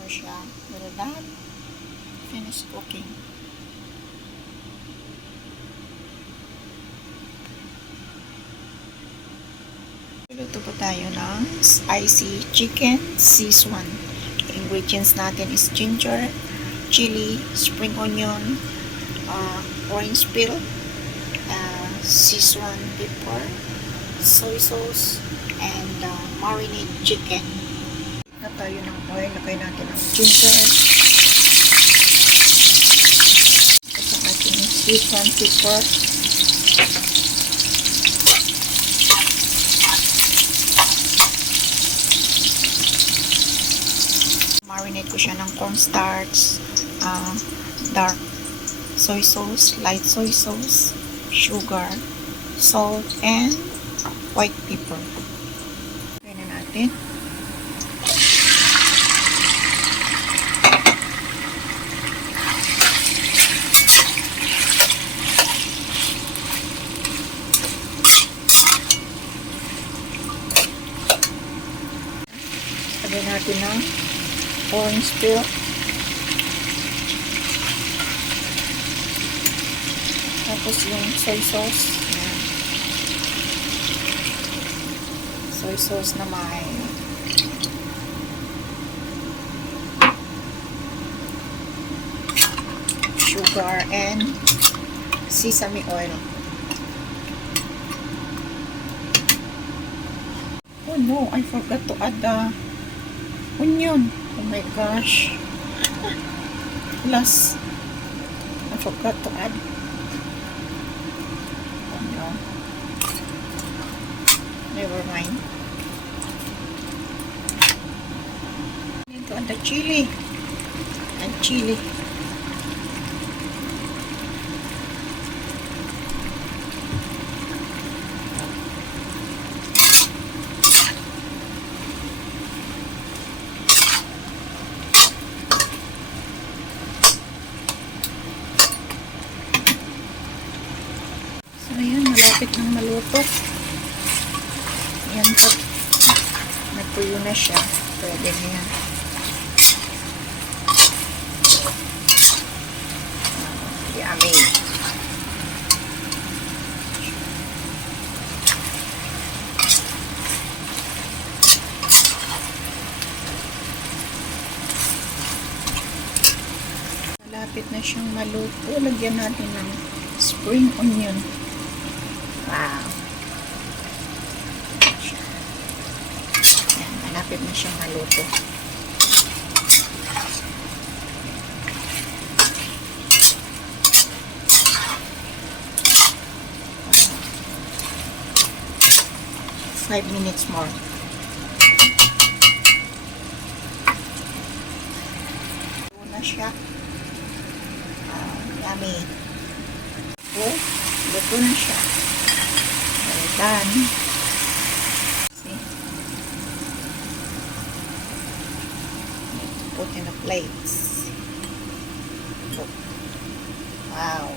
ko siya. Well done. Finished cooking. Luto po tayo ng spicy chicken Szechuan. Ingredients natin is ginger, chili, spring onion, orange peel, Szechuan pepper, soy sauce, and marinade chicken. Na tayo ng oil, lagay natin ang ginger at ang ating Szechuan pepper. Marinate ko siya ng cornstarch, dark soy sauce, light soy sauce, sugar, salt, and white pepper. Lagyan na natin. Lagyan natin ng orange peel. Tapos yung soy sauce. Ayan. Soy sauce na may sugar and sesame oil. Oh no, I forgot to add the onion. Oh my gosh. Plus, I forgot to add. Oh no. Never mind. Need to add the chili. And chili. Ayan, malapit nang maluto. Ayan po. Natuyo na siya. Pwede na yan. Yummy. Malapit na siyang maluto. Lagyan natin ng spring onion. Wow. Ayan, malapit na siyang maluto. Uh, 5 minutes more. Luto na siya. Yummy. Oh, luto na siya. Done. See? Put in the plates. Wow.